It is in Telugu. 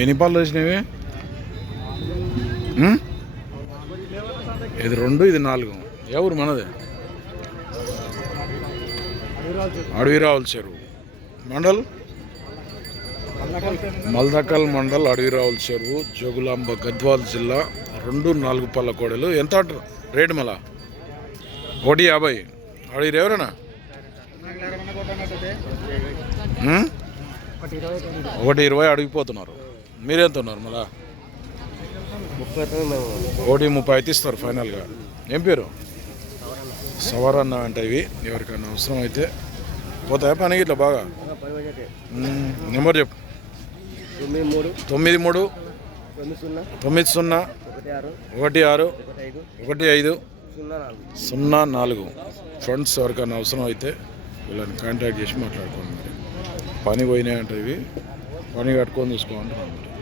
ఎన్ని పాలు వచ్చినవి ఇది రెండు ఇది నాలుగు. ఎవరు మనది? అడవిరావుల చెరువు. మండల్? మల్దకల్ మండల్ అడవిరావుల చెరువు జోగులాంబ గద్వాల్ జిల్లా రెండు నాలుగు పళ్ళ కోడలు ఎంత రేటు మళ్ళా? ఒకటి యాభై. అడిగిరు ఎవరైనా ఒకటి ఇరవై అడిగిపోతున్నారు. మీరెంత ఉన్నారు మళ్ళా ఒకటి ముప్పై అయితే ఇస్తారు ఫైనల్గా. ఏం పేరు? సవరన్న అంటే ఇవి. ఎవరికైనా అవసరం అయితే పోతాయా పని ఇట్లా బాగా. నెంబర్ చెప్పు. తొమ్మిది మూడు. తొమ్మిది మూడు. తొమ్మిది సున్నా. తొమ్మిది సున్నా. ఒకటి ఆరు. ఒకటి ఐదు. సున్నా నాలుగు. ఫ్రెండ్స్ ఎవరికైనా అవసరం అయితే వీళ్ళని కాంటాక్ట్ చేసి మాట్లాడుకోండి మరి. పని పోయినాయి అంటే ఇవి. పని కట్టుకొని తీసుకోమంటారు